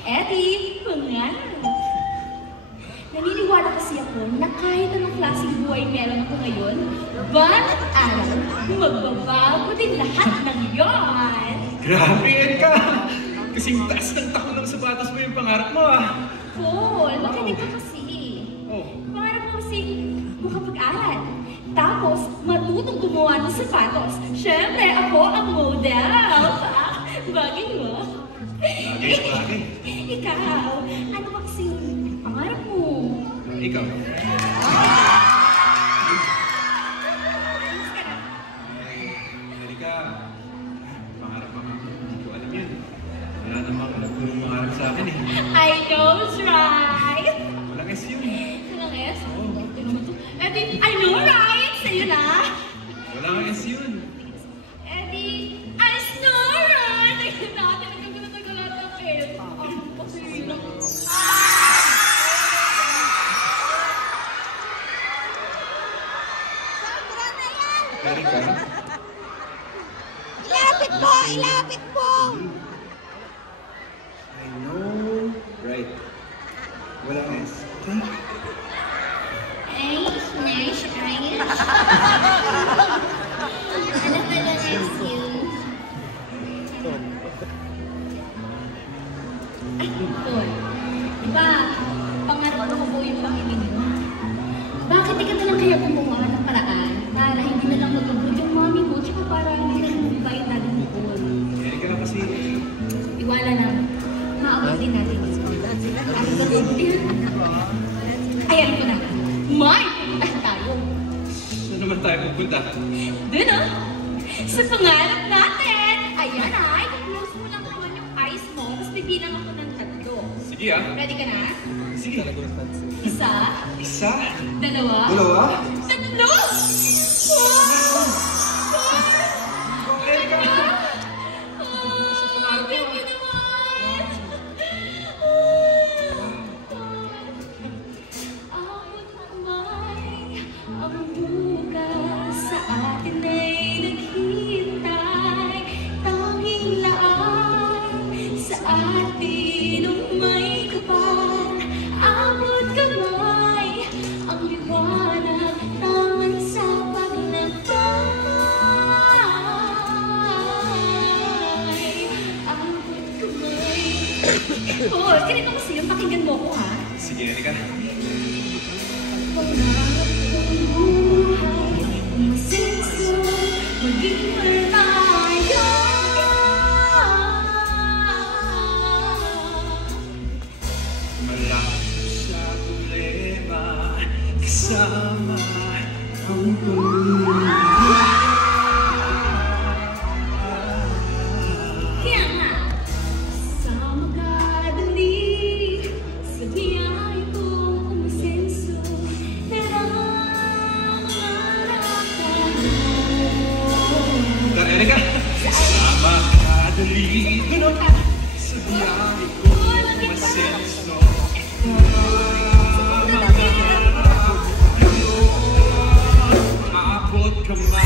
Eddie, pangalan. Naniniwala kasi ako na kahit anong klaseng buhay meron ako ngayon, ba't araw, magbabago din lahat ng yon. Grabe, Erika! Kasing taas ng tako ng sapatos mo yung pangarap mo, ah! Paul, makinig ka kasi. Pangarap ko kasi makapag-aral. Tapos, matutong gumawa ng sapatos. Siyempre, ako ang model. Bagay mo? Bagay. Ikaw, ano ba kasing pangarap mo? Ikaw? Erika, pangarap mo nga. Hindi ko alam yun. Wala namang alam ko yung pangarap sa akin, eh. I know, right? Walang S yun. Walang S? Eddie, I know, right? Sa'yo na. Walang S yun. Eddie, I know, right? Ayun natin, nagkagano'n ng S. Okay lang. Erika? Ilapit mo! Ilapit mo! I know. Right. Walang S. Okay? Ayos, nice, ayos. Ano ba na next yun? Paul, diba, pangarap ko po yung pamilya mo. Bakit di ka na lang kaya gumawa ng paraan para hindi na lang matubod yung mami mo tsaka para hindi na lang magbayad natin mo, Paul? Erika kasi... Iwala na. Maaway din natin. Ayan ko na. May pupuntahan tayo. Saan naman tayo pupunta? Doon o. Sa pangarap natin. Ayan ay. Close mo lang naman yung eyes mo. Tapos bibilang ako ng 3. Sige, ah. Ready ka na? Sige. Isa. Isa? Dalawa. Dalawa? 3! Wow! Erika! Ang bukas sa atin ay naghihintay. Tanging laan sa atin ang may kapal. Abot kamay ang liwanag tangan sa paglakbay. Abot kamay. Oh, ganito kasi yung pakinggan mo ko, ha? Sige, Erika. Pangarap kong buhay, umasenso, maging malaya. Malapit sa problema, kasama ang pamilya. Kaya nga, sa magkadali, sa biyay kong umasenso, Erika! Sama ka dali, sa biyahe ko masenso. Abot kamay.